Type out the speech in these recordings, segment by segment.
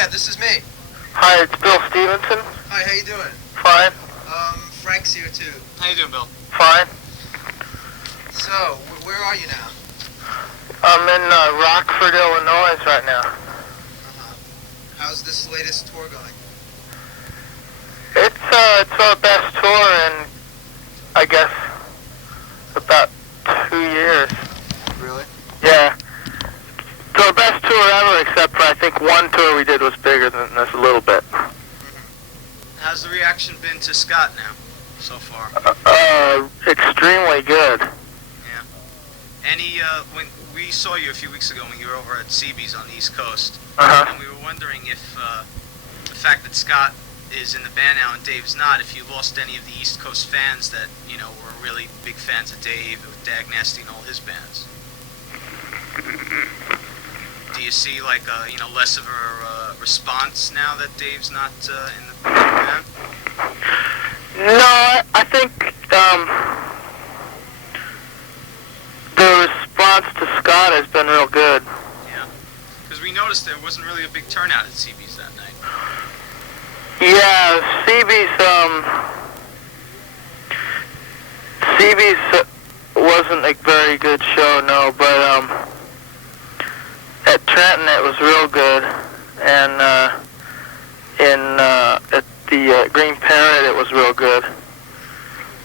Yeah, this is me. Hi, it's Bill Stevenson. Hi, how you doing? Fine. Frank's here too. How you doing, Bill? Fine. So, where are you now? I'm in Rockford, Illinois right now. How's this latest tour going? It's our best tour in, I guess, about 2 years. Really? Yeah. It's our best tour ever, except for I think one tour we did was bigger than this a little bit. How's the reaction been to Scott now, so far? Extremely good. Yeah. When we saw you a few weeks ago when you were over at CB's on the East Coast, and we were wondering if the fact that Scott is in the band now and Dave's not, if you lost any of the East Coast fans that, were really big fans of Dave, with Dag Nasty and all his bands. Do you see less of a response now that Dave's not in the band? No, I think the response to Scott has been real good. Yeah, because we noticed there wasn't really a big turnout at CB's that night. Yeah, CB's wasn't a very good show, no, but at Trenton it was real good, and at the Green Parrot it was real good,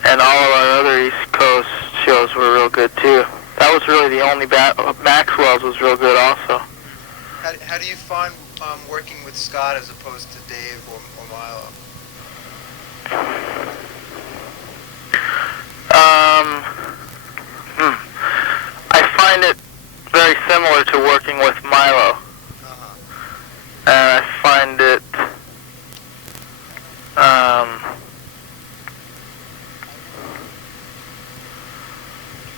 and all of our other East Coast shows were real good too. That was really the only Maxwell's was real good also. How do you find working with Scott as opposed to Dave or Milo? I find it very similar to working with Milo. And I find it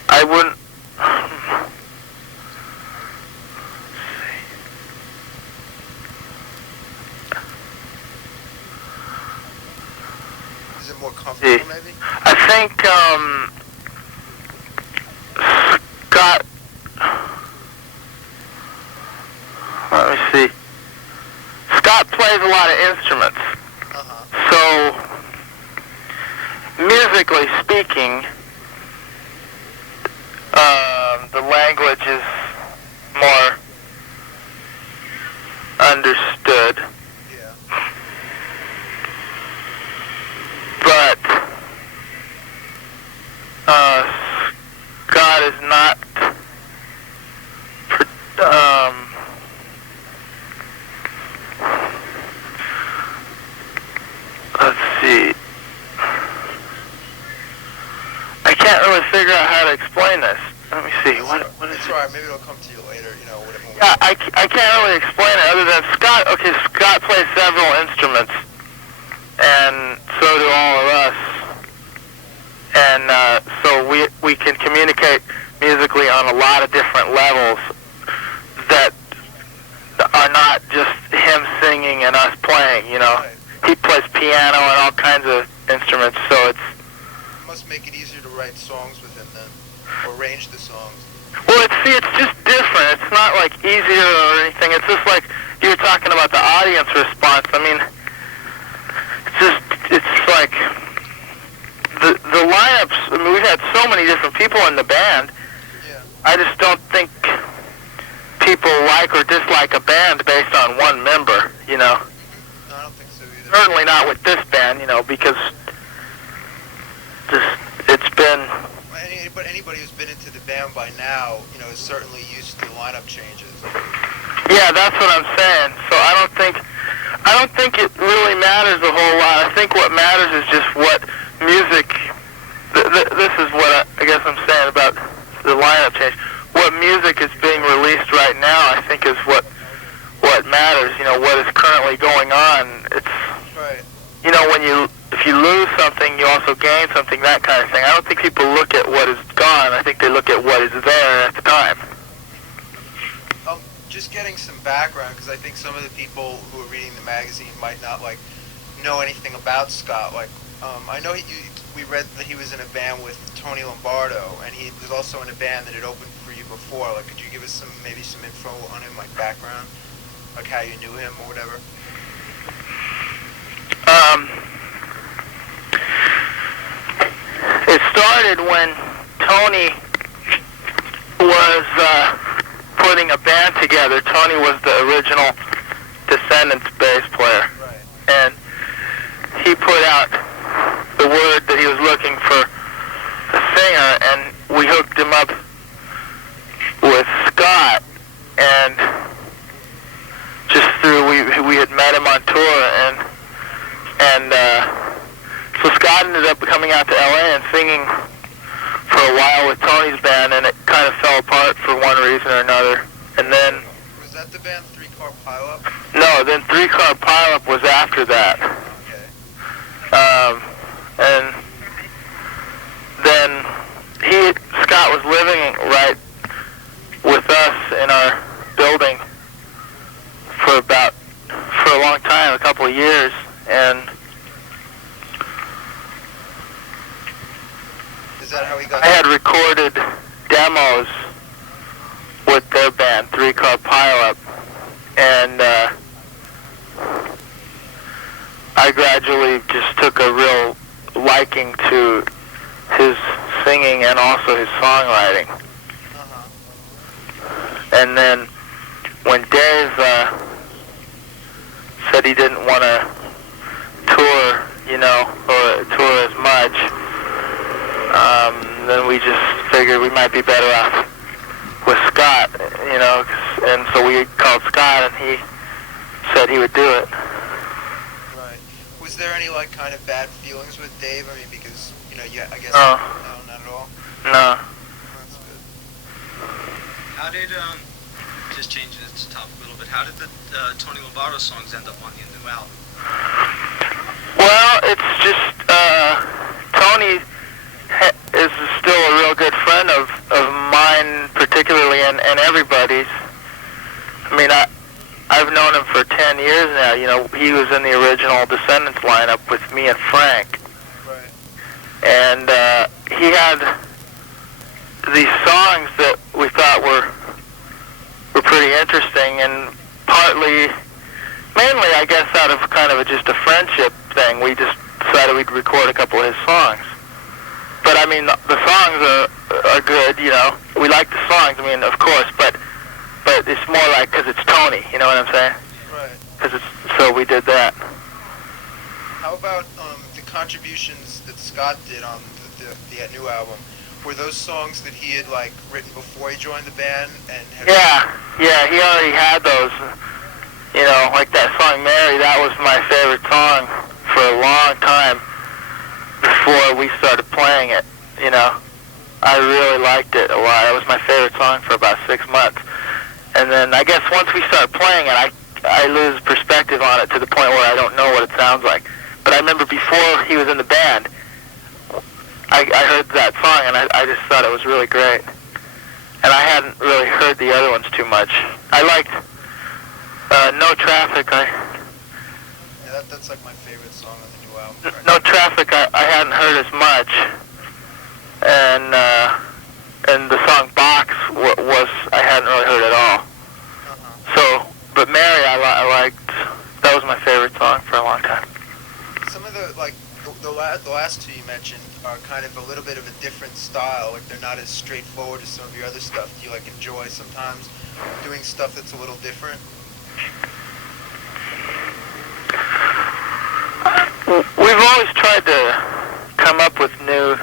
I wouldn't Is it more comfortable, maybe? I think Scott. Let me see. Scott plays a lot of instruments, so musically speaking, the language is more understood. Yeah. But Scott is not let's see. I can't really figure out how to explain this. Let me see. What is it's it? alright, maybe it'll come to you later, whatever. Yeah, I can't really explain it other than Scott. Okay, Scott plays several instruments, and so do all of us. And so we can communicate musically on a lot of different levels that are not just him singing and us playing, Right. He plays piano and all kinds of instruments, so It must make it easier to write songs with him then, or arrange the songs. well, it's just different. It's not like easier or anything. It's just like you were talking about the audience response. I mean, it's like the lineups. I mean, we've had so many different people in the band. Yeah. I just don't think people like or dislike a band based on one member, No, I don't think so either. Certainly not with this band, because it's been... But anybody who's been into the band by now, is certainly used to lineup changes. Yeah, that's what I'm saying. So I don't think it really matters a whole lot. I think what matters is just what music... This is what I guess I'm saying about the lineup change. What music is being released right now, I think, is what matters. What is currently going on. It's Right. if you lose something, you also gain something. That kind of thing. I don't think people look at what is gone. I think they look at what is there at the time. Just getting some background, because I think some of the people who are reading the magazine might not know anything about Scott. I know we read that he was in a band with Tony Lombardo, and he was also in a band that had opened for you before. Could you give us maybe some info on him, background? like how you knew him or whatever? It started when Tony was putting a band together. Tony was the original Descendents bass player. Right. And he put out the word that he was looking for a singer, and we hooked him up with Scott, and just through, we had met him on tour, and so Scott ended up coming out to LA and singing for a while with Tony's band, and it kind of fell apart for one reason or another. And then... Was that the band Three Car Pileup? No, then Three Car Pileup was after that. Okay. And then Scott was living right with us in our building for a long time, a couple of years, and is that how he got? I had recorded demos with their band, Three Car Pileup, and I gradually just took a real liking to his singing and also his songwriting. And then when Dave said he didn't want to tour, or tour as much, then we just figured we might be better off with Scott, and so we called Scott, and he said he would do it. Right. Was there any kind of bad feelings with Dave? I mean, because I guess no, not at all. No. That's good. How did just changing its topic a little bit? How did the Tony Lovato songs end up on the new album? Well, it's just Tony is still a real good friend of mine, particularly, and everybody's. I mean, I've known him for 10 years now. He was in the original Descendents lineup with me and Frank. Right. And he had these songs that we thought were pretty interesting, and mainly, I guess, out of kind of just a friendship thing, we just decided we'd record a couple of his songs. But I mean, the songs are good, We like the songs, I mean, of course, but it's more like because it's Tony, you know what I'm saying? Right. So we did that. How about the contributions that Scott did on the new album? Were those songs that he had written before he joined the band? And yeah, he already had those. Like that song "Mary." That was my favorite song for a long time before we started playing it. I really liked it a lot. It was my favorite song for about 6 months. And then I guess once we started playing it, I lose perspective on it to the point where I don't know what it sounds like. But I remember before he was in the band, I heard that song, and I just thought it was really great. And I hadn't really heard the other ones too much. I liked No Traffic. Yeah, that's my favorite song on the new album. No Traffic I hadn't heard as much. And the song Box was I hadn't really heard at all. So, but Mary I liked. That was my favorite song for a long time. Some of the last two you mentioned are kind of a little bit of a different style. They're not as straightforward as some of your other stuff. Do you enjoy sometimes doing stuff that's a little different? We've always tried to come up with new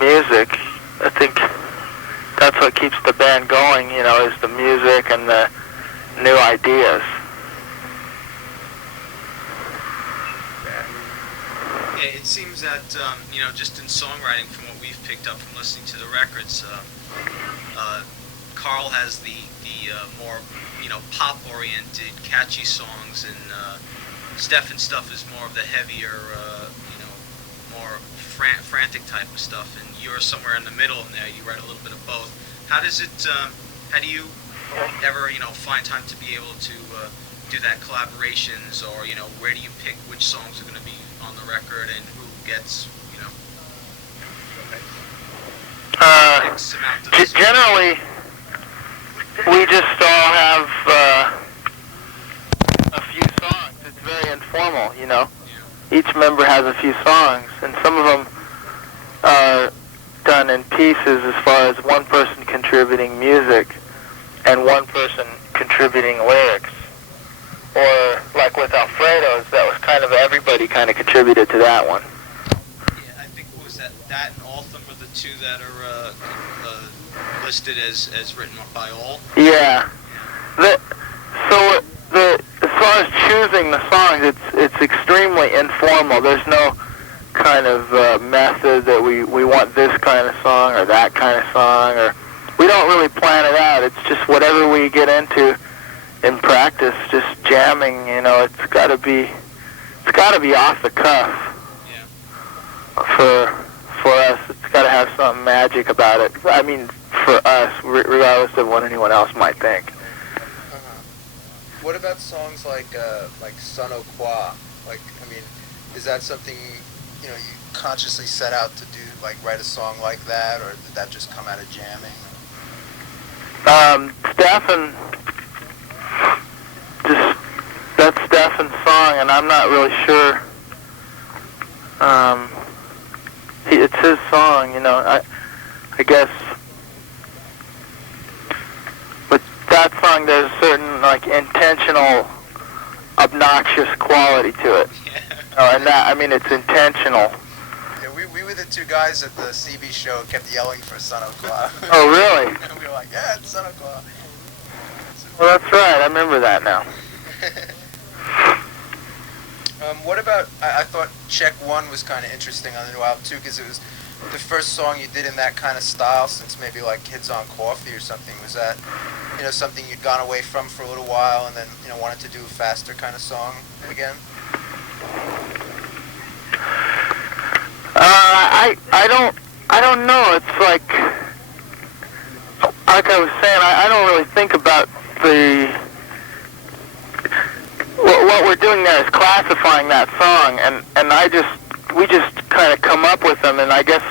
music. I think that's what keeps the band going, is the music and the new ideas. Yeah, it seems that, just in songwriting, from what we've picked up from listening to the records, Carl has the more, pop-oriented, catchy songs, and Stefan's stuff is more of the heavier, more frantic type of stuff, and you're somewhere in the middle in there. You write a little bit of both. How do you ever, find time to be able to do that collaborations, or, where do you pick which songs are going to be on the record and who gets, Generally, we just all have a few songs. It's very informal, you know. Each member has a few songs, and some of them are done in pieces as far as one person contributing music and one person contributing lyrics. Or, like with Alfredo's, that was kind of everybody kind of contributed to that one. Yeah, I think what was that and Altham are the two that are listed as written by all. Yeah. As far as choosing the songs, it's extremely informal. There's no kind of method that we want this kind of song or that kind of song, or we don't really plan it out. It's just whatever we get into in practice, just jamming. You know, it's got to be off the cuff. Yeah. For us, it's got to have some magic about it. I mean, for us, regardless of what anyone else might think. What about songs like Son au Quoi? Like, I mean, is that something, you know, you consciously set out to do, like write a song like that, or did that just come out of jamming? That's Stefan's song, and I'm not really sure. It's his song, you know. I guess with that song, there's a certain like intentional, obnoxious quality to it. Yeah. And that, I mean, it's intentional. Yeah, we were the two guys at the CB show who kept yelling for Son au Quoi. Oh, really? And we were like, yeah, it's Son au Quoi. Well, that's right. I remember that now. What about, I thought Check One was kind of interesting on the new album too, because it was the first song you did in that kind of style since maybe like Kids on Coffee or something. Was that, you know, something you'd gone away from for a little while and then, you know, wanted to do a faster kind of song again? I don't know. It's like I was saying, I don't really think about what we're doing there is classifying that song, and we just kind of come up with them, and I guess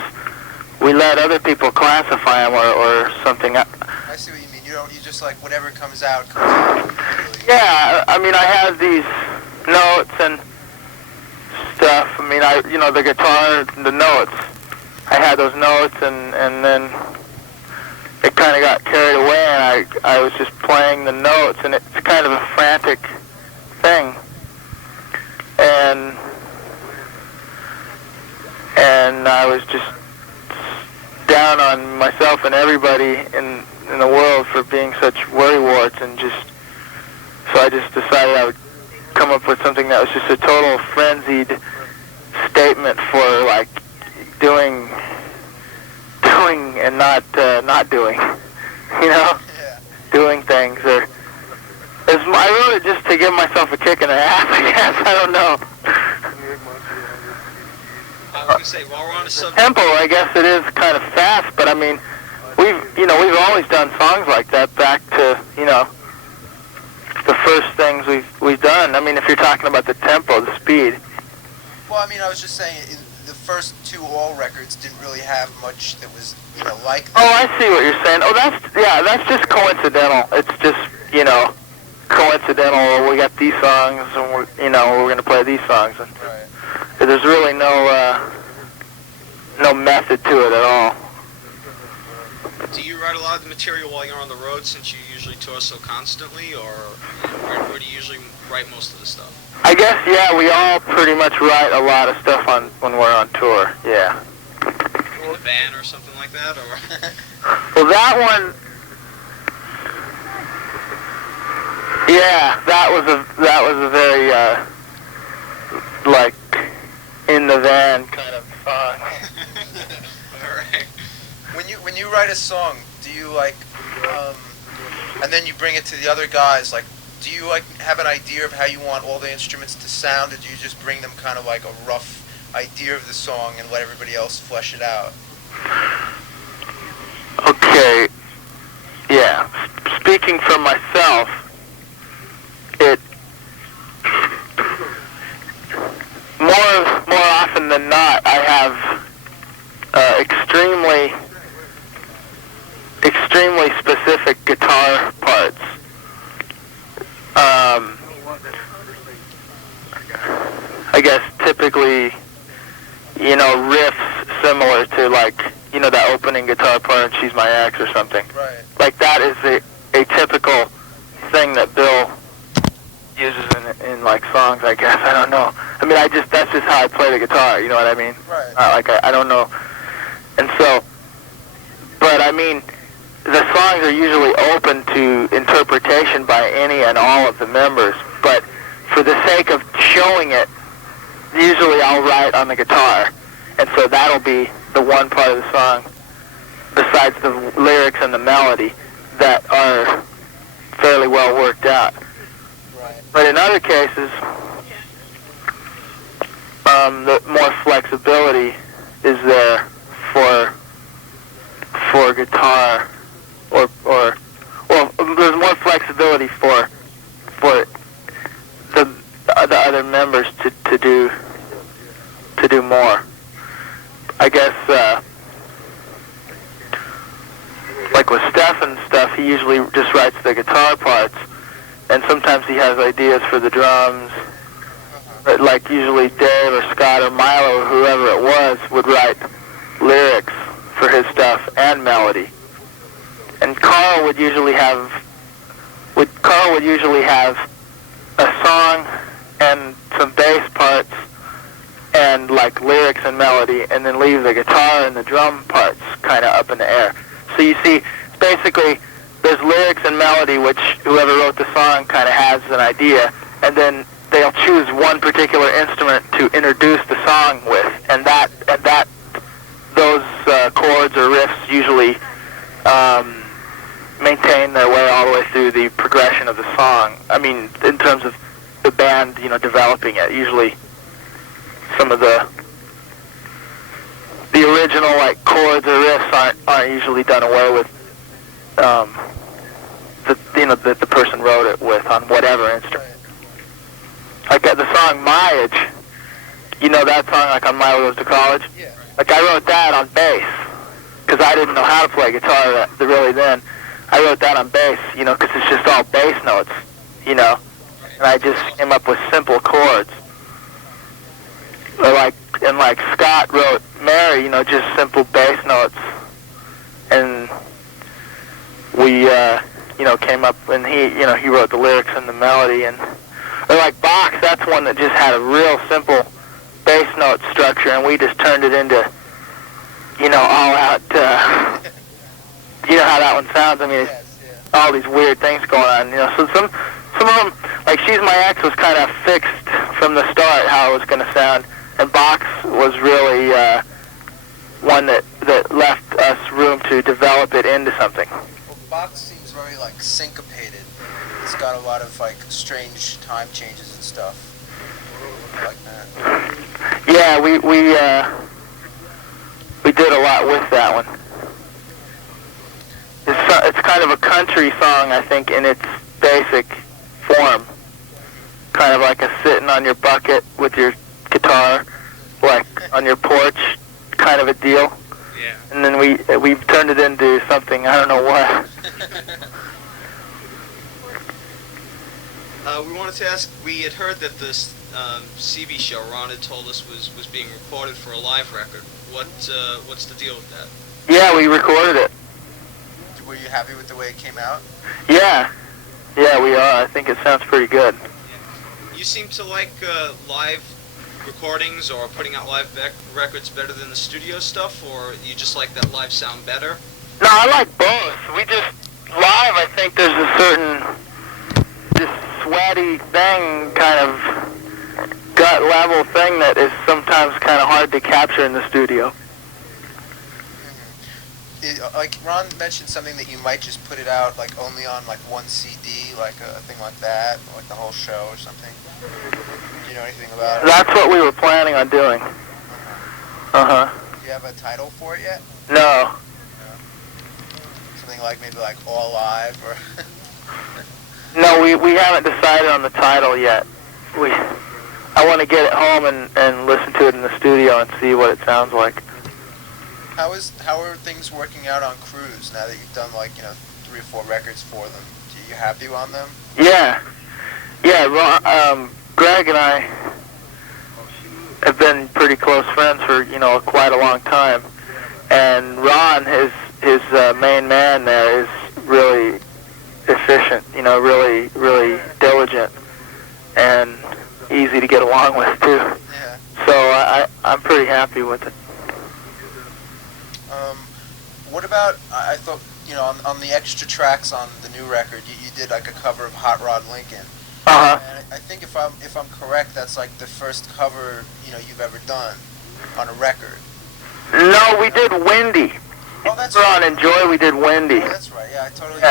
we let other people classify them or something. I see what you mean. You just like whatever comes out. Really. Yeah, I mean, I have these notes and stuff. I mean, the guitar, the notes. I had those notes, and then it kind of got carried away, and I was just playing the notes, and it's kind of a frantic thing, and I was just down on myself and everybody in the world for being such worrywarts, and so I just decided I would come up with something that was just a total frenzied statement for like doing and not doing, you know, Yeah. doing things. I wrote it just to give myself a kick in the ass, I guess. I don't know. I was gonna say, while we're on the subject, Tempo, I guess it is kind of fast, but I mean, we've always done songs like that back to, you know, the first things we've done. I mean, if you're talking about the tempo, the speed. Well, I mean, I was just saying, the first two All records didn't really have much that was, you know, like that. Oh, I see what you're saying. Oh, that's just coincidental. It's just, you know, coincidental. We got these songs, and we're going to play these songs, and Right. there's really no method to it at all. do you write a lot of the material while you're on the road, since you usually tour so constantly, or where do you usually write most of the stuff? I guess, yeah, we all pretty much write a lot of stuff when we're on tour, yeah. In the van or something like that, or? Well, that one, yeah, that was a very like in the van kind of song. All right. When you write a song, do you like, and then you bring it to the other guys, like, do you like have an idea of how you want all the instruments to sound, or do you just bring them kind of like a rough idea of the song and let everybody else flesh it out? Okay, yeah. Speaking for myself, more often than not, I have extremely specific guitar I guess, typically, riffs similar to, like, that opening guitar part in She's My Ex or something. Right. Like, that is a typical thing that Bill uses in like, songs, I guess. I don't know. I mean, that's just how I play the guitar, you know what I mean? Right. I don't know. And so, but, I mean, the songs are usually open to interpretation by any and all of the members, but for the sake of showing it, usually I'll write on the guitar, and so that'll be the one part of the song, besides the lyrics and the melody, that are fairly well worked out. Right. But in other cases, the more flexibility is there for guitar, or well, there's more flexibility for the other members to do more. I guess like with Stefan's stuff, he usually just writes the guitar parts, and sometimes he has ideas for the drums. But like usually Dave or Scott or Milo or whoever it was would write lyrics for his stuff and melody. And Carl would usually have a song and some bass parts and like lyrics and melody, and then leave the guitar and the drum parts kind of up in the air. So you see, basically, there's lyrics and melody, which whoever wrote the song kind of has an idea, and then they'll choose one particular instrument to introduce the song with, and those chords or riffs usually maintain their way all the way through the progression of the song. I mean, in terms of the band, developing it, usually some of the original like chords or riffs aren't usually done away with. The person wrote it with on whatever instrument. Like the song "Mileage," that song, like on "Milo Goes to College." Yeah. Like I wrote that on bass because I didn't know how to play guitar really then. I wrote that on bass, because it's just all bass notes, and I just came up with simple chords. Or like Scott wrote "Mary," just simple bass notes, and we, came up, and he wrote the lyrics and the melody, and or like Box, that's one that just had a real simple bass note structure, and we just turned it into, all out. You know how that one sounds? I mean, Yes, yeah. all these weird things going on. So some of them, like "She's My Ex" was kind of fixed from the start how it was going to sound, and Box was really one that left us room to develop it into something. Well, Box seems very like syncopated. It's got a lot of like strange time changes and stuff like that. Yeah, we did a lot with that one. It's kind of a country song, I think, in its basic form. Kind of like a sitting on your bucket with your guitar, like on your porch, kind of a deal. Yeah. And then we turned it into something, I don't know what. We wanted to ask, we had heard that this CB show Ron had told us was being recorded for a live record. What's the deal with that? Yeah, we recorded it. Were you happy with the way it came out? Yeah, we are. I think it sounds pretty good. Yeah. You seem to like live recordings or putting out live records better than the studio stuff, or you just like that live sound better? No, I like both. We just, live, I think there's a certain, this sweaty thing, kind of gut level thing that is sometimes kind of hard to capture in the studio. Like Ron mentioned something that you might just put it out like only on like one CD, like a thing like that, or like the whole show or something. Do you know anything about it? That's what we were planning on doing. Uh-huh. Do you have a title for it yet? No. Something like maybe like All Live or... No, we haven't decided on the title yet. I want to get it home and listen to it in the studio and see what it sounds like. How are things working out on Cruise now that you've done 3 or 4 records for them? Are you happy on them? Yeah. Greg and I have been pretty close friends for, quite a long time. And Ron, his main man there, is really efficient, really, really diligent and easy to get along with, too. Yeah. So I'm pretty happy with it. What about, I thought, on the extra tracks on the new record, you did like a cover of Hot Rod Lincoln. Uh-huh. And I think if I'm correct, that's like the first cover, you've ever done on a record. No, we did Windy. Oh, that's We're right. on Enjoy, we did Windy. Oh, that's right. Yeah, I totally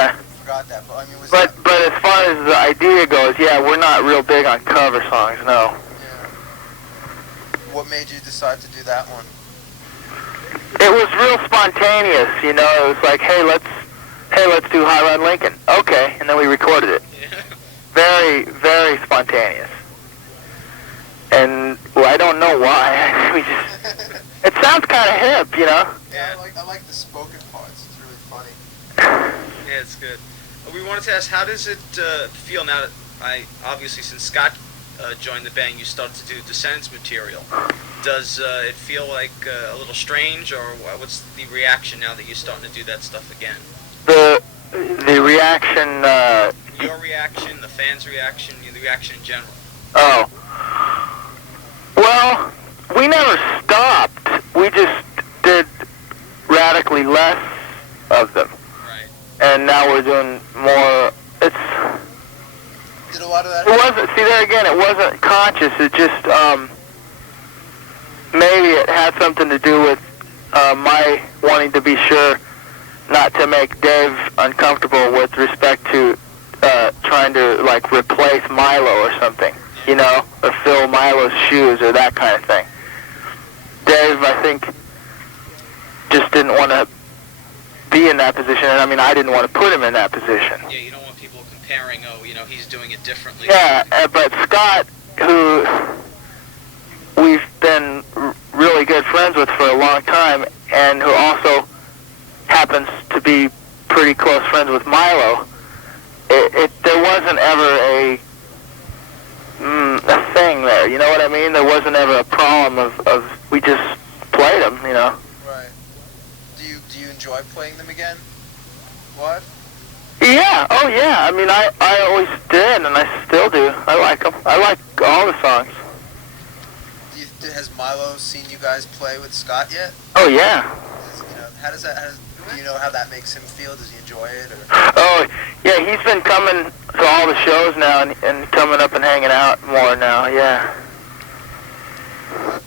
forgot that. But I mean, But as far as the idea goes, yeah, we're not real big on cover songs, no. Yeah. What made you decide to do that one? It was real spontaneous, It was like, hey, let's do Hot Rod Lincoln. Okay, and then we recorded it. Yeah. Very, very spontaneous. And well, I don't know why. We just. It sounds kind of hip, Yeah, I like the spoken parts. It's really funny. Yeah, it's good. We wanted to ask, how does it feel now that obviously since Scott joined the band, you started to do Descendents material. Does it feel like a little strange, or what's the reaction now that you're starting to do that stuff again? The reaction. Your reaction, the fans' reaction, the reaction in general. Oh. Well, we never stopped. We just did radically less of them. Right. And now we're doing more. Did a lot of that. It wasn't. See, there again, it wasn't conscious. It just maybe it had something to do with my wanting to be sure not to make Dave uncomfortable with respect to trying to like replace Milo or something, or fill Milo's shoes or that kind of thing. Dave, I think, just didn't want to be in that position, and I mean, I didn't want to put him in that position. Yeah, you don't want people comparing, he's doing it differently. Yeah, but Scott, who we've been really good friends with for a long time, and who also happens to be pretty close friends with Milo, there wasn't ever a thing there, you know what I mean? There wasn't ever a problem of we just played them, Right. Do you enjoy playing them again? What? Yeah, oh yeah, I mean, I always did, and I still do. I like them. I like all the songs. Has Milo seen you guys play with Scott yet? Oh yeah. Do you know how that makes him feel? Does he enjoy it? Or? Oh, yeah, he's been coming to all the shows now and coming up and hanging out more now, yeah.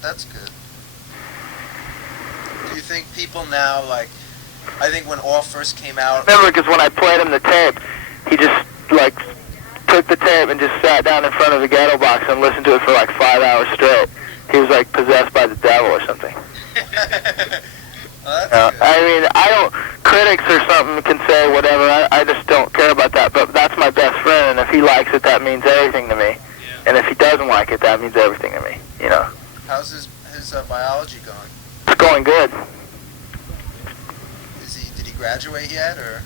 That's good. Do you think people now, I think when All first came out... Remember, because when I played him the tape, he just, took the tape and just sat down in front of the ghetto box and listened to it for 5 hours straight. He was, possessed by the devil or something. Well, that's good. I mean, critics or something can say whatever, I just don't care about that, but that's my best friend, and if he likes it, that means everything to me. Yeah. And if he doesn't like it, that means everything to me, How's his biology going? It's going good. Did he graduate yet, or?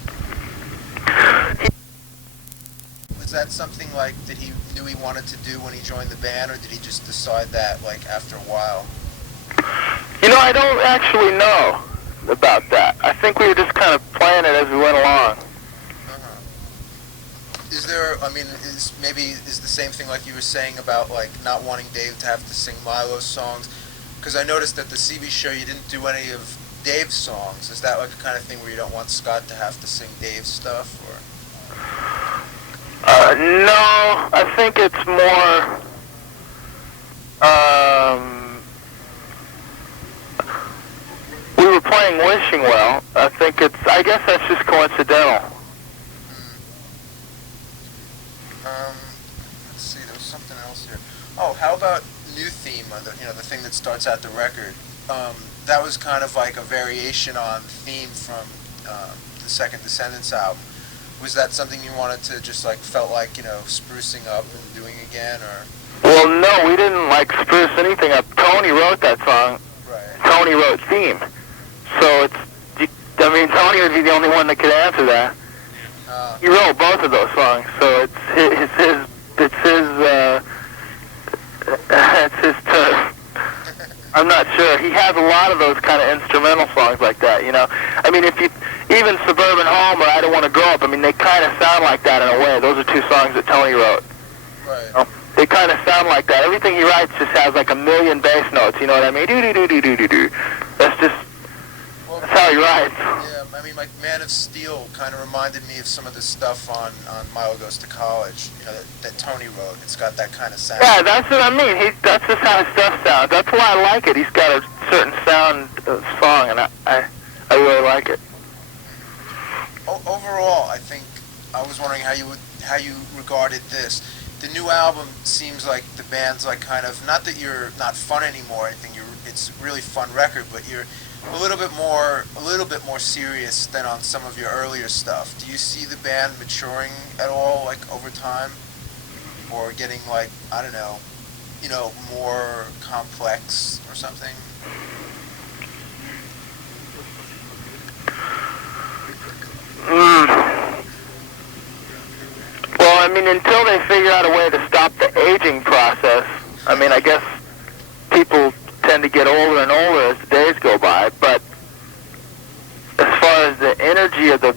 Was that something, that he knew he wanted to do when he joined the band, or did he just decide that, after a while? I don't actually know about that. I think we were just kind of playing it as we went along. Uh-huh. Is there, is the same thing like you were saying about, not wanting Dave to have to sing Milo's songs? Because I noticed at the CB show you didn't do any of Dave's songs. Is that, a kind of thing where you don't want Scott to have to sing Dave's stuff, or? No, I think it's more, we were playing Wishing Well. I guess that's just coincidental. Let's see, there was something else here. Oh, how about New Theme, the thing that starts out the record? That was kind of like a variation on Theme from the second Descendents album. Was that something you wanted to just felt like, sprucing up and doing again, or? Well, no, we didn't spruce anything up. Tony wrote that song. Right. Tony wrote Theme. So Tony would be the only one that could answer that. He wrote both of those songs, so it's his turf. I'm not sure. He has a lot of those kind of instrumental songs like that, you know. I mean, even Suburban Home or I Don't Want to Grow Up, I mean, they kind of sound like that in a way. Those are two songs that Tony wrote. Right. You know? They kind of sound like that. Everything he writes just has like a million bass notes, you know what I mean? Do-do-do-do-do-do-do. That's how he writes. Yeah, I mean, like Man of Steel kind of reminded me of some of the stuff on Milo Goes to College, you know, that Tony wrote. It's got that kind of sound. Yeah, that's what I mean. That's just how his stuff sounds. That's why I like it. He's got a certain sound song, and I really like it. Overall, I think I was wondering how you regarded this. The new album seems like the band's like kind of, not that you're not fun anymore. I think it's a really fun record, but you're a little bit more serious than on some of your earlier stuff. Do you see the band maturing at all, like over time, or getting like, I don't know, you know, more complex or something? Well, I mean, until they figure out a way to stop the aging process, I mean, I guess people tend to get older and older as the days go by, but as far as the energy of the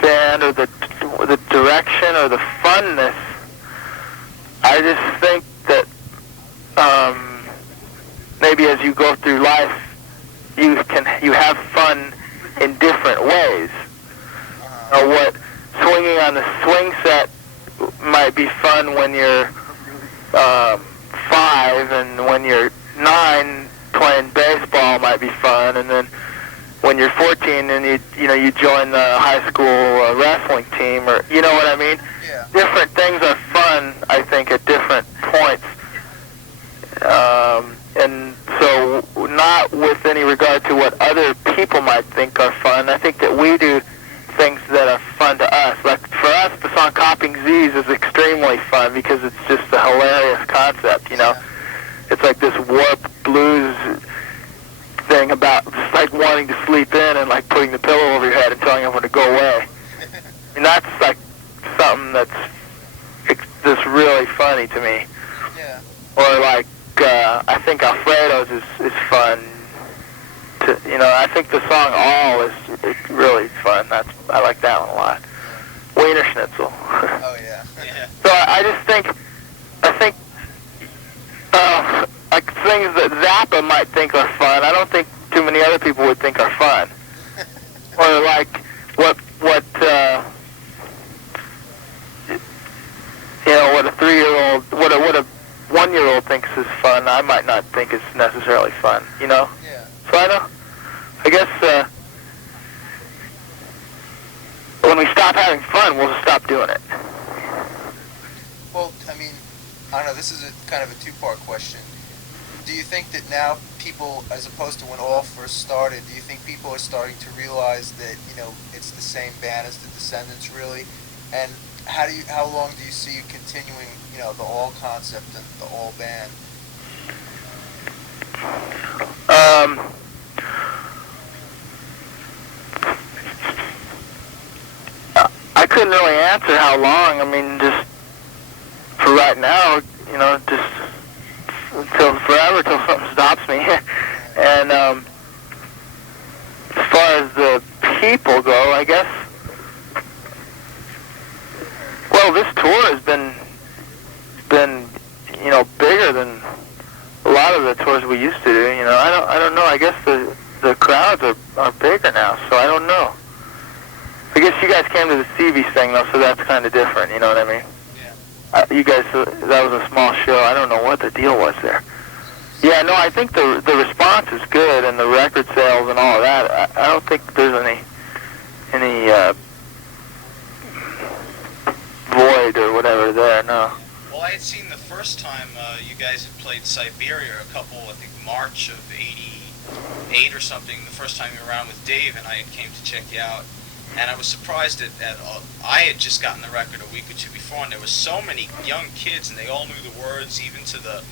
band or the direction or the funness, I just think that maybe as you go through life, you have fun in different ways. What swinging on the swing set might be fun when you're 5, and when you're 9, playing baseball might be fun, and then when you're 14 and you join the high school wrestling team, or you know what I mean? Yeah. Different things are fun, I think, at different points. And so not with any regard to what other people might think are fun. I think that we do things that are fun to us. Like for us, the song Copying Z's is extremely fun because it's just a hilarious concept, you know? It's like this warped blues thing about just like wanting to sleep in and like putting the pillow over your head and telling everyone to go away. And that's like something that's really funny to me. Yeah. Or like, I think Alfredo's is fun. I think the song All is really fun. I like that one a lot. Wiener Schnitzel. Oh yeah. Yeah. So I think like things that Zappa might think are fun, I don't think too many other people would think are fun. Or like what a 3-year-old, what a 1-year-old thinks is fun, I might not think is necessarily fun, you know? Yeah. So I guess when we stop having fun, we'll just stop doing it. Well, I mean, I don't know, this is kind of a two-part question. Do you think that now people, as opposed to when All first started, do you think people are starting to realize that, you know, it's the same band as the Descendents, really? And how long do you see you continuing, you know, the All concept and the All band? I couldn't really answer how long. I mean, just for right now, you know, just until forever, till something stops me. And as far as the people go, I guess, well, this tour has been you know, bigger than a lot of the tours we used to do. You know, I don't know. I guess the crowds are bigger now, so I don't know. I guess you guys came to the CB's thing though, so that's kind of different. You know what I mean? Yeah. You guys, that was a small show. I don't know what the deal was there. Yeah, no, I think the response is good, and the record sales and all of that. I don't think there's any void or whatever there. No. Well, I had seen the first time you guys had played Siberia, I think March of '88 or something, the first time you were around with Dave, and I came to check you out. And I was surprised that I had just gotten the record a week or two before, and there were so many young kids, and they all knew the words, even to the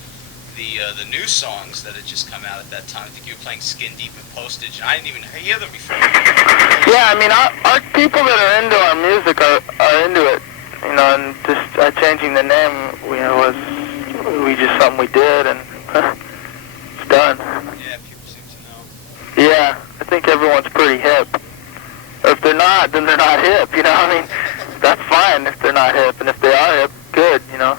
new songs that had just come out at that time. I think you were playing Skin Deep and Postage, and I didn't even hear them before. Yeah, I mean, our people that are into our music are into it, you know, and just changing the name, you know, was just something we did, and it's done. Yeah. think everyone's pretty hip. Or if they're not, then they're not hip, you know? I mean, that's fine if they're not hip, and if they are hip, good, you know?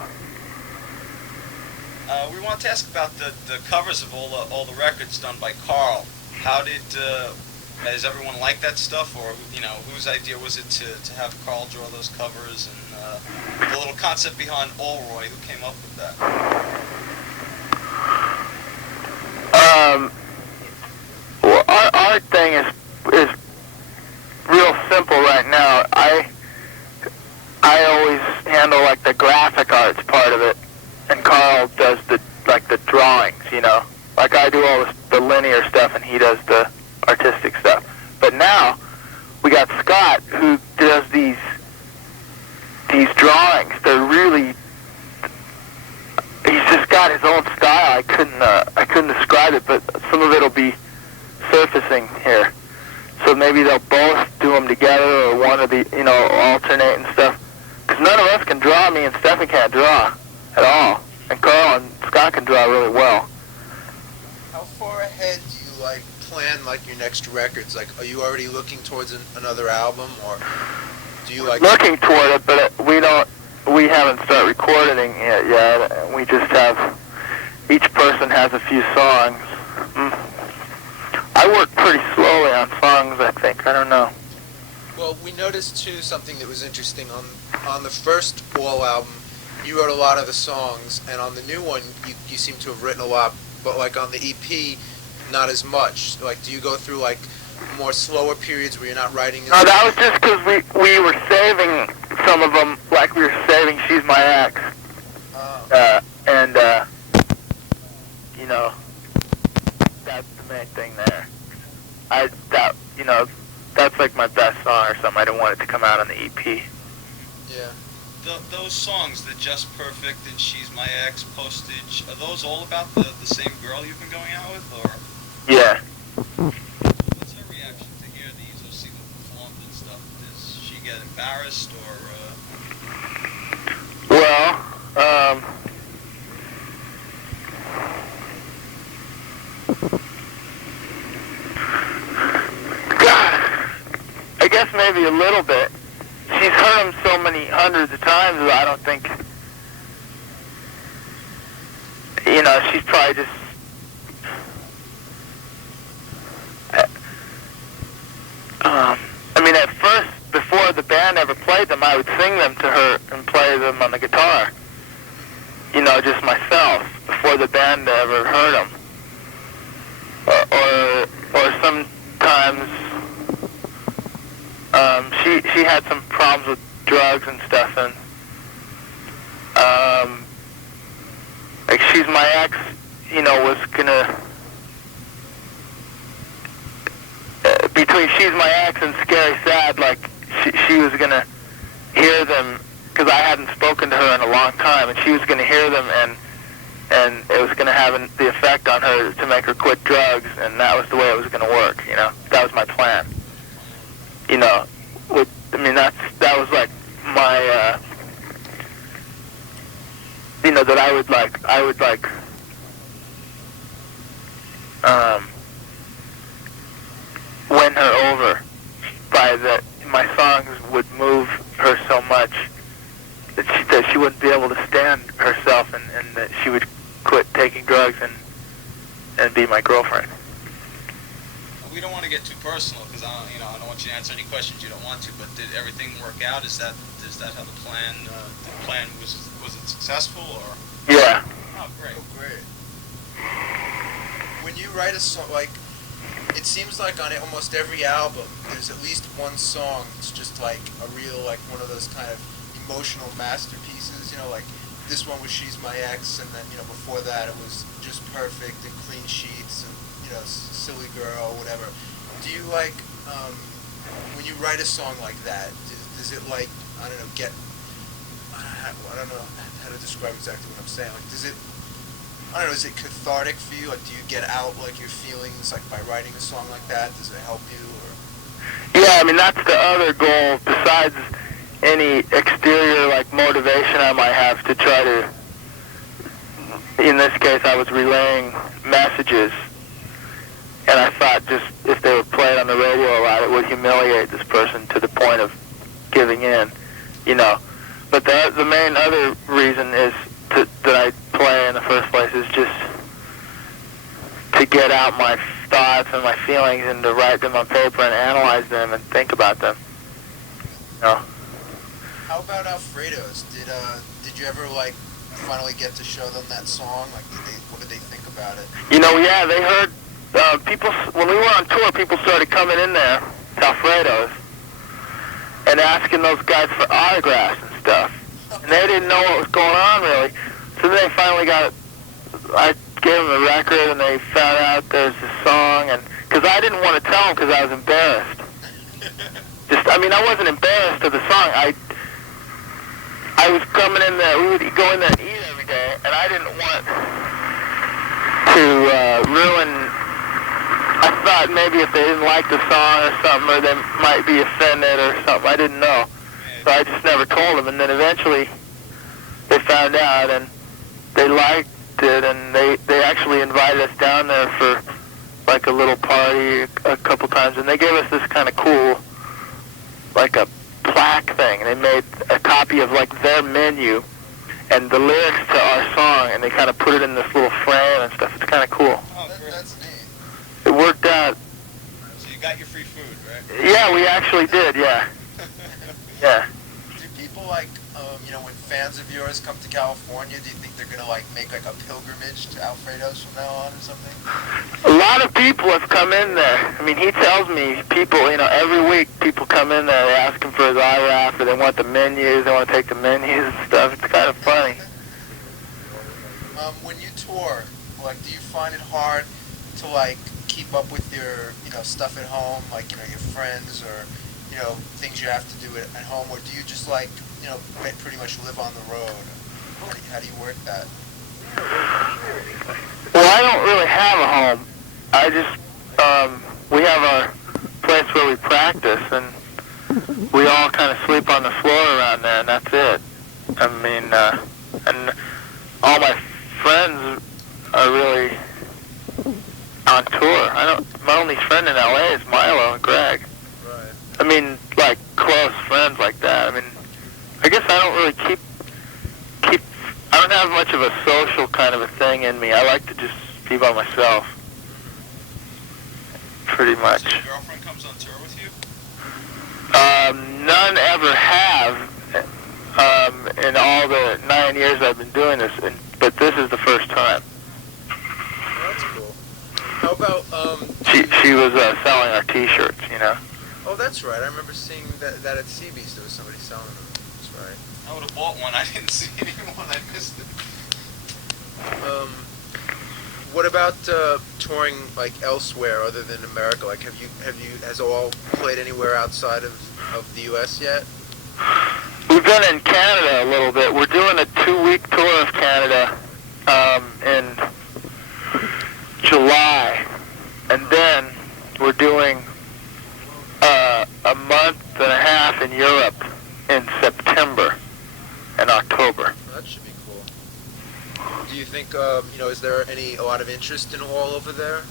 We want to ask about the covers of all the records done by Carl. How did does everyone like that stuff, or whose idea was it to have Carl draw those covers, and the little concept behind Allroy? Who came up with that? Well, our thing is real simple right now. I always handle like the graphic arts part of it, and Carl does the drawings, you know. Like I do all the linear stuff, and he does the artistic stuff. But now we got Scott who does these drawings. They're really, he's just got his own style. I couldn't describe it, but some of it'll be surfacing here. So maybe they'll both do them together, or one of the, alternate and stuff. Because none of us can draw. Me and Stefan can't draw at all. And Carl and Scott can draw really well. How far ahead do you plan your next records? Are you already looking towards another album, or do you looking toward it? But we haven't started recording it yet. We just have, each person has a few songs. I work pretty slowly on songs, I think. I don't know. Well, we noticed too something that was interesting on the first All album. You wrote a lot of the songs, and on the new one, you seem to have written a lot, but on the EP, not as much. Do you go through more slower periods where you're not writing as much? No, that was just because we were saving some of them, like we were saving She's My Ex. That's the main thing there. That's my best song or something. I didn't want it to come out on the EP. Yeah. Those songs, the Just Perfect and She's My Ex, Postage, are those all about the same girl you've been going out with, or? Yeah. What's her reaction to hear these or see them performed and stuff? Does she get embarrassed, or? Well, I guess maybe a little bit. She's heard them so many hundreds of times that I don't think, she's probably just, at first, before the band ever played them, I would sing them to her and play them on the guitar. Just myself, before the band ever heard them. Or sometimes, she had some problems with drugs and stuff, and She's My Ex, was gonna, between She's My Ex and Scary Sad, she was gonna hear them, because I hadn't spoken to her in a long time, and she was gonna hear them, and it was gonna have the effect on her to make her quit drugs, and that was the way it was gonna work, that was my plan. That was my, that I would win her over by that my songs would move her so much that she wouldn't be able to stand herself, and that she would quit taking drugs and be my girlfriend. We don't want to get too personal, because I don't want you to answer any questions you don't want to. But did everything work out? Is that how the plan was it successful, or? Yeah. Oh, great. Oh, great. When you write a song, it seems like on almost every album, there's at least one song that's just a real one of those kind of emotional masterpieces. This one was She's My Ex, and then before that it was Just Perfect and Clean Sheets and Silly Girl, whatever. Do you when you write a song like that, does it I don't know, I don't know how to describe exactly what I'm saying. Does it, I don't know, is it cathartic for you? Do you get out your feelings by writing a song like that? Does it help you, or? Yeah, that's the other goal, besides any exterior motivation I might have to try to, in this case I was relaying messages, And I thought just if they would play it on the radio a lot, it would humiliate this person to the point of giving in, you know. But the main other reason is that I play in the first place is just to get out my thoughts and my feelings and to write them on paper and analyze them and think about them. You know. How about Alfredo's? Did you ever like finally get to show them that song? Like, what did they think about it? You know, yeah, they heard people when we were on tour. People started coming in there to Alfredo's and asking those guys for autographs and stuff, and they didn't know what was going on really. So then they finally got. I gave them the record, and they found out there's this song, and because I didn't want to tell them because I was embarrassed. I wasn't embarrassed of the song. I was coming in there. We would go in there and eat every day, and I didn't want to ruin. I thought maybe if they didn't like the song or something, or they might be offended or something. I didn't know, so I just never told them. And then eventually, they found out, and they liked it, and they actually invited us down there for like a little party a couple times, and they gave us this kind of cool, like a plaque thing. They made a copy of like their menu and the lyrics to our song, and they kind of put it in this little frame and stuff. It's kind of cool. Oh, that's neat. It worked out. So you got your free food, right? Yeah, we actually did. Yeah. Yeah. Do people like, when fans of yours come to California, do you think they're gonna like make like a pilgrimage to Alfredo's from now on or something? A lot of people have come in there. I mean, he tells me people, every week people come in there, they ask him for his autograph, or they want the menus, they want to take the menus and stuff. It's kind of funny. When you tour, like, do you find it hard to like keep up with your, stuff at home, like, your friends or, things you have to do at home, or do you just like, pretty much live on the road? How do you work that? Well, I don't really have a home. I just, we have our place where we practice, and we all kind of sleep on the floor around there, and that's it. I mean, and all my friends are really on tour. My only friend in LA is Milo and Greg. Right. I mean, like, close friends like that. I mean, I guess I don't really keep, I don't have much of a social kind of a thing in me. I like to just be by myself. Pretty much. So your girlfriend comes on tour with you? None ever have, in all the 9 years I've been doing this, but this is the first time. Oh, that's cool. How about, She was selling our T-shirts, Oh, that's right. I remember seeing that at CB's. There was somebody selling them. That's right. I would have bought one. I didn't see anyone. I missed it. What about touring like elsewhere other than America? Like, has all played anywhere outside of the U.S. yet? We've been in Canada a little bit. We're doing a 2-week tour of Canada in July, and then we're doing a month and a half in Europe in September and October. That should be cool. Do you think, is there a lot of interest in all over there?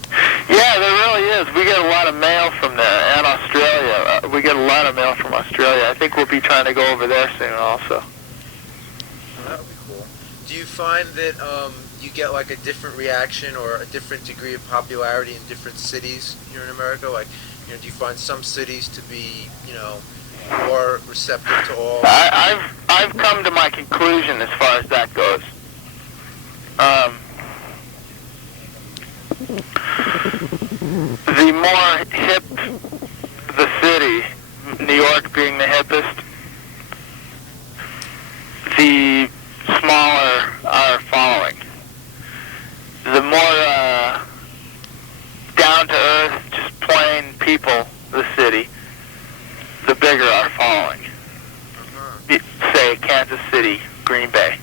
Yeah, there really is. We get a lot of mail from there, and Australia. We get a lot of mail from Australia. I think we'll be trying to go over there soon also. That would be cool. Do you find that you get like a different reaction or a different degree of popularity in different cities here in America? Like, do you find some cities to be, more receptive to all? I've come to my conclusion as far as that goes. The more hip the city, New York being the hippest, the smaller our following. The more down to earth, just plain people, the city, the bigger our following. Say Kansas City, Green Bay.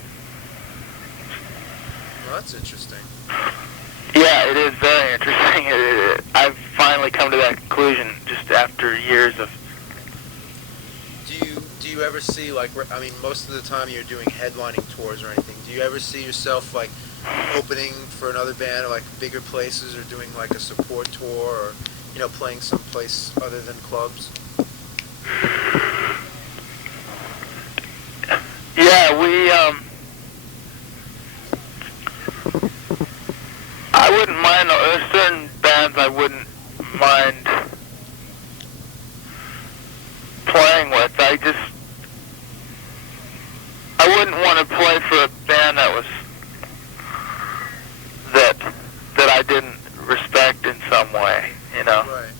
Well, that's interesting. Yeah, it is very interesting. I've finally come to that conclusion just after years of. Do you you ever see, like, I mean, most of the time you're doing headlining tours or anything. Do you ever see yourself, like, opening for another band or, like, bigger places or doing, like, a support tour or, you know, playing someplace other than clubs? Yeah, I wouldn't mind, there's certain bands I wouldn't mind playing with. I wouldn't want to play for a band that I didn't respect in some way, you know. Right.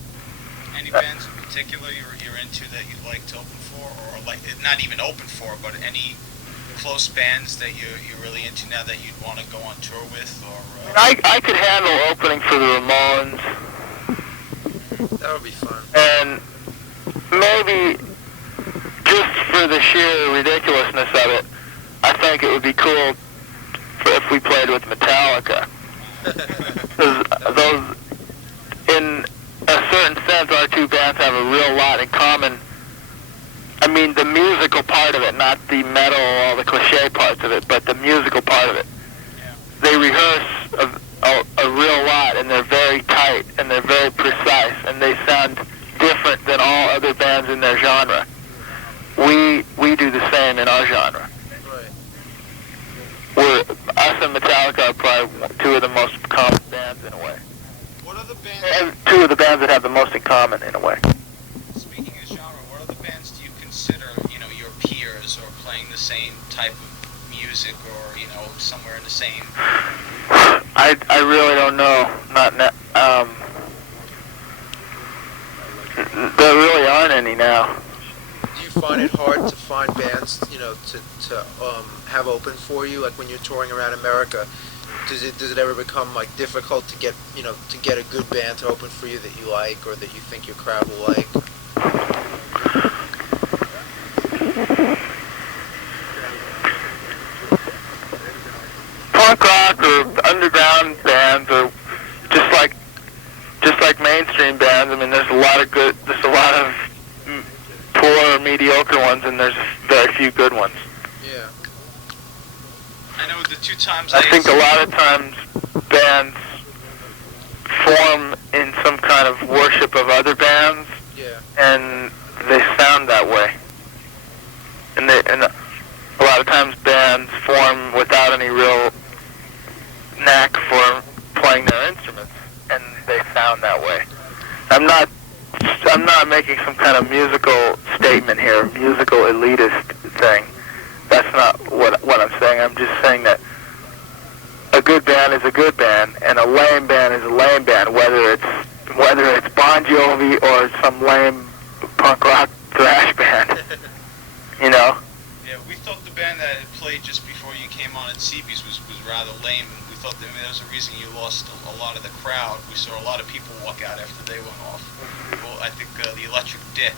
Any bands in particular you're into that you'd like to open for, or like not even open for, but any close bands that you're really into now that you'd want to go on tour with, or? I could handle opening for the Ramones. That would be fun. And maybe just for the sheer ridiculousness of it, I think it would be cool if we played with Metallica. Those, in a certain sense, our two bands have a real lot in common. I mean, the musical part of it, not the metal, all the cliche parts of it, but the musical part of it. Yeah. They rehearse a real lot, and they're very tight, and they're very precise, and they sound different than all other bands in their genre. We do the same in our genre. Us and Metallica are probably two of the most common bands in a way. What other bands? And two of the bands that have the most in common in a way. Speaking of genre, what other bands do you consider, you know, your peers, or playing the same type of music, or, you know, somewhere in the same? I really don't know. There really aren't any now. Do you find it hard to find bands, you know, to have open for you, like when you're touring around America? Does it ever become like difficult to get, you know, to get a good band to open for you that you like or that you think your crowd will like? Punk rock or underground bands, or just like mainstream bands. I mean, there's a lot of poor or mediocre ones, and there's very few good ones. Yeah. I know the two times I think a lot of times bands form in some kind of worship of other bands, Yeah. and they sound that way. And a lot of times bands form without any real knack for playing their instruments, and they sound that way. I'm not making some kind of musical statement here, musical elitist thing. That's not what I'm saying. I'm just saying that a good band is a good band, and a lame band is a lame band, whether it's Bon Jovi or some lame punk rock thrash band. You know? Yeah, we thought the band that had played just before you came on at CB's was rather lame, and we thought that there was a reason you lost a lot of the crowd. We saw a lot of people walk out after they went off. Well, I think the Electric Dick.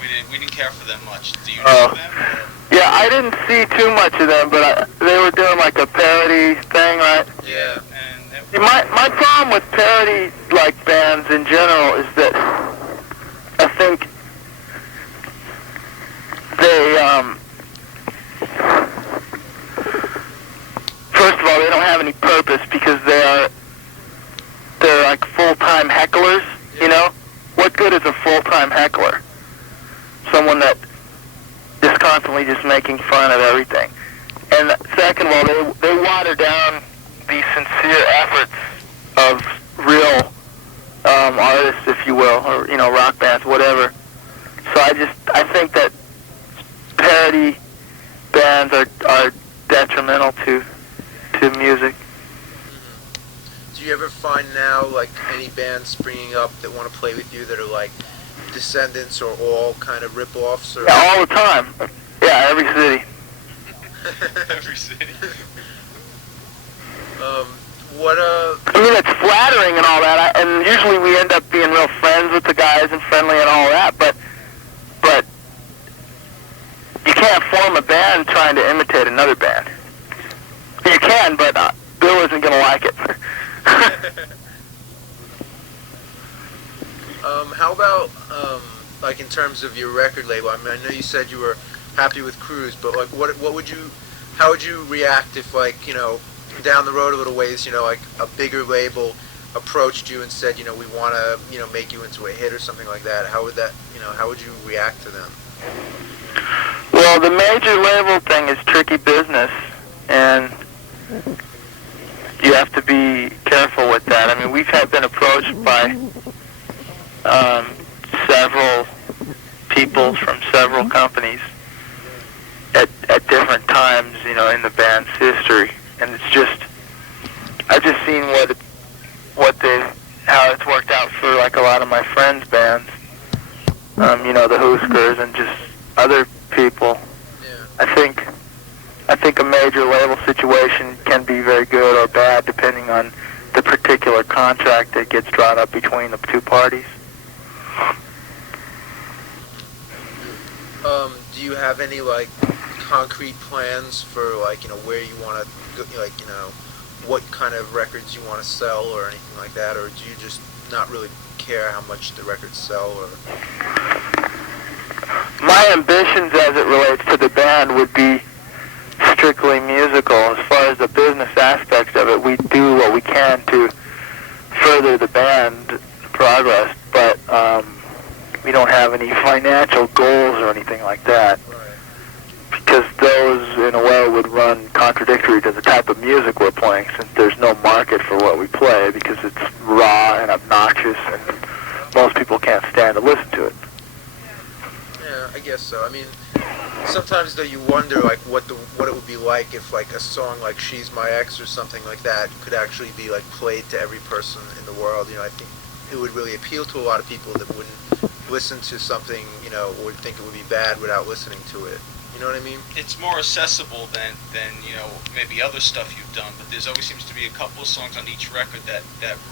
We didn't care for them much. Do you know them? Or? Yeah, I didn't see too much of them, but they were doing like a parody thing, right? Yeah. And My problem with parody like bands in general is that I think they first of all, they don't have any purpose because they're like full-time hecklers, you know? What good is a full-time heckler? Someone that is constantly just making fun of everything. And second of all, they water down the sincere efforts of real artists, if you will, or, you know, rock bands, whatever. So I think that parody bands are detrimental to music. Do you ever find now, like, any bands springing up that want to play with you that are like Descendents or all kind of rip-offs? Or? Yeah, all the time. Yeah, every city. every city. I mean, it's flattering and all that, and usually we end up being real friends with the guys and friendly and all that, but you can't form a band trying to imitate another band. You can, but Bill isn't going to like it. How about like in terms of your record label? I mean, I know you said you were happy with Cruise, but like, what would you, how would you react if, like, you know, down the road a little ways, you know, like a bigger label approached you and said, you know, we want to, you know, make you into a hit or something like that? How would that, you know, how would you react to them? Well, the major label thing is tricky business, and you have to be careful with that. I mean, we've been approached by several people from several companies at different times, you know, in the band's history, and it's just, I've just seen how it's worked out for like a lot of my friends' bands, you know, the Huskers and just other people. Yeah. I think a major label situation can be very good or bad depending on the particular contract that gets drawn up between the two parties. Do you have any like concrete plans for, like, you know, where you want to, like, you know, what kind of records you want to sell or anything like that, or do you just not really care how much the records sell? Or my ambitions as it relates to the band would be strictly musical. As far as the business aspects of it, we do what we can to further the band progress, but we don't have any financial goals or anything like that, because those in a way would run contradictory to the type of music we're playing, since there's no market for what we play because it's raw and obnoxious and most people can't stand to listen to it. yeah, I guess so. I mean, sometimes though you wonder like what it would be like if like a song like She's My Ex or something like that could actually be like played to every person in the world. You know, I think it would really appeal to a lot of people that wouldn't listen to something, you know, or would think it would be bad without listening to it. You know what I mean? It's more accessible than you know, maybe other stuff you've done, but there's always seems to be a couple of songs on each record that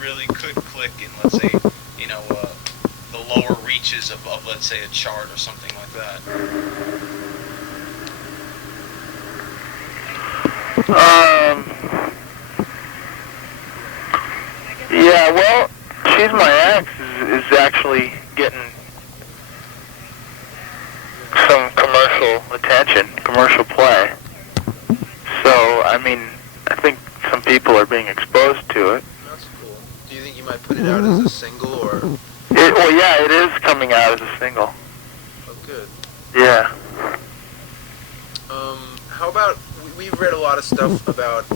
really could click in, let's say, you know, the lower reaches of let's say a chart or something like that. Yeah, well, She's My Ex is actually getting some commercial attention, commercial play. So, I mean, I think some people are being exposed to it. That's cool. Do you think you might put it out as a single, or? Well, yeah, it is coming out as a single. Oh, good. Yeah. How about, we've read a lot of stuff about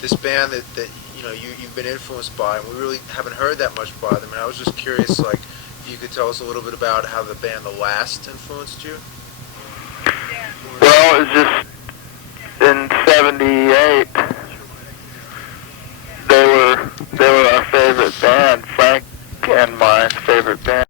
this band that you know, you've been influenced by, and we really haven't heard that much by them, and I was just curious, like, if you could tell us a little bit about how the band The Last influenced you? Well, it was just in '78. They were our favorite band, Frank and my favorite band.